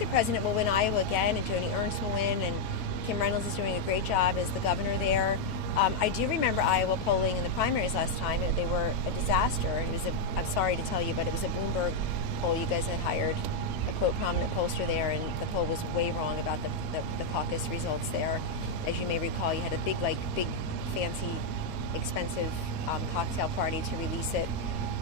the president will win Iowa again, and Joni Ernst will win, and Kim Reynolds is doing a great job as the governor there. I do remember Iowa polling in the primaries last time. They were a disaster. It was I'm sorry to tell you, but it was a Bloomberg poll. You guys had hired a quote prominent pollster there, and the poll was way wrong about the caucus results there. As you may recall, you had a big fancy, expensive cocktail party to release it.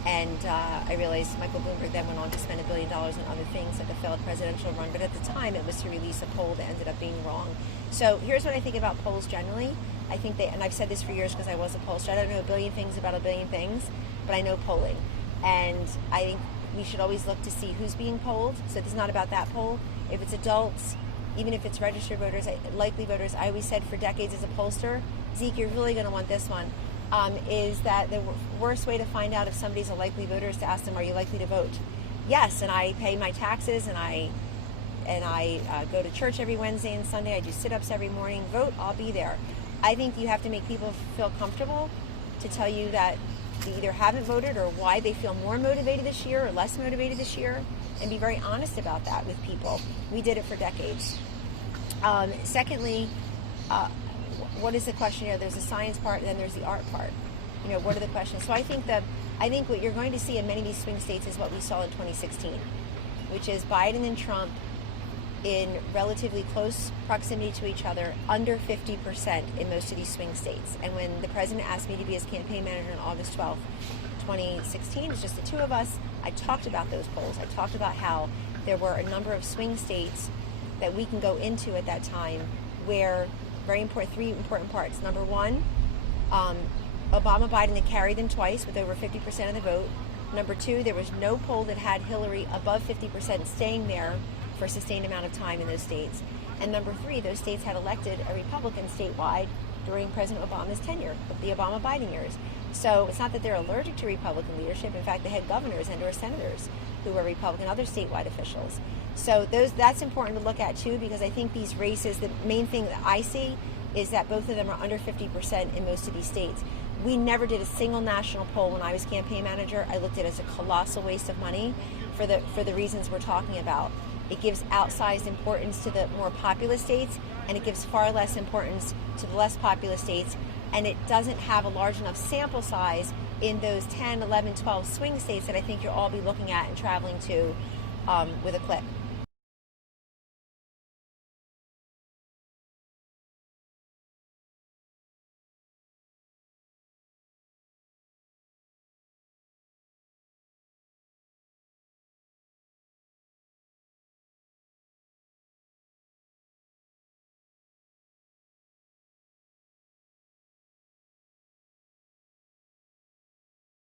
And I realized Michael Bloomberg then went on to spend $1 billion on other things, like a failed presidential run. But at the time, it was to release a poll that ended up being wrong. So here's what I think about polls generally. I think and I've said this for years because I was a pollster, I don't know a billion things about a billion things, but I know polling. And I think we should always look to see who's being polled. So this is not about that poll. If it's adults, even if it's registered voters, likely voters, I always said for decades as a pollster, Zeke, you're really going to want this one, is that the worst way to find out if somebody's a likely voter is to ask them, are you likely to vote? Yes, and I pay my taxes, and I go to church every Wednesday and Sunday. I do sit-ups every morning. Vote, I'll be there. I think you have to make people feel comfortable to tell you that they either haven't voted or why they feel more motivated this year or less motivated this year, and be very honest about that with people. We did it for decades. Secondly, what is the question? There's the science part, and then there's the art part. What are the questions? So I think what you're going to see in many of these swing states is what we saw in 2016, which is Biden and Trump in relatively close proximity to each other, under 50% in most of these swing states. And when the president asked me to be his campaign manager on August 12th, 2016, it's just the two of us, I talked about those polls. I talked about how there were a number of swing states that we can go into at that time where three important parts. Number one, Obama, Biden had carried them twice with over 50% of the vote. Number two, there was no poll that had Hillary above 50% staying there for a sustained amount of time in those states. And number three, those states had elected a Republican statewide during President Obama's tenure, the Obama-Biden years. So it's not that they're allergic to Republican leadership. In fact, they had governors and or senators who were Republican, other statewide officials. So that's important to look at too, because I think these races, the main thing that I see is that both of them are under 50% in most of these states. We never did a single national poll when I was campaign manager. I looked at it as a colossal waste of money for the reasons we're talking about. It gives outsized importance to the more populous states, and it gives far less importance to the less populous states, and it doesn't have a large enough sample size in those 10, 11, 12 swing states that I think you'll all be looking at and traveling to with a clip.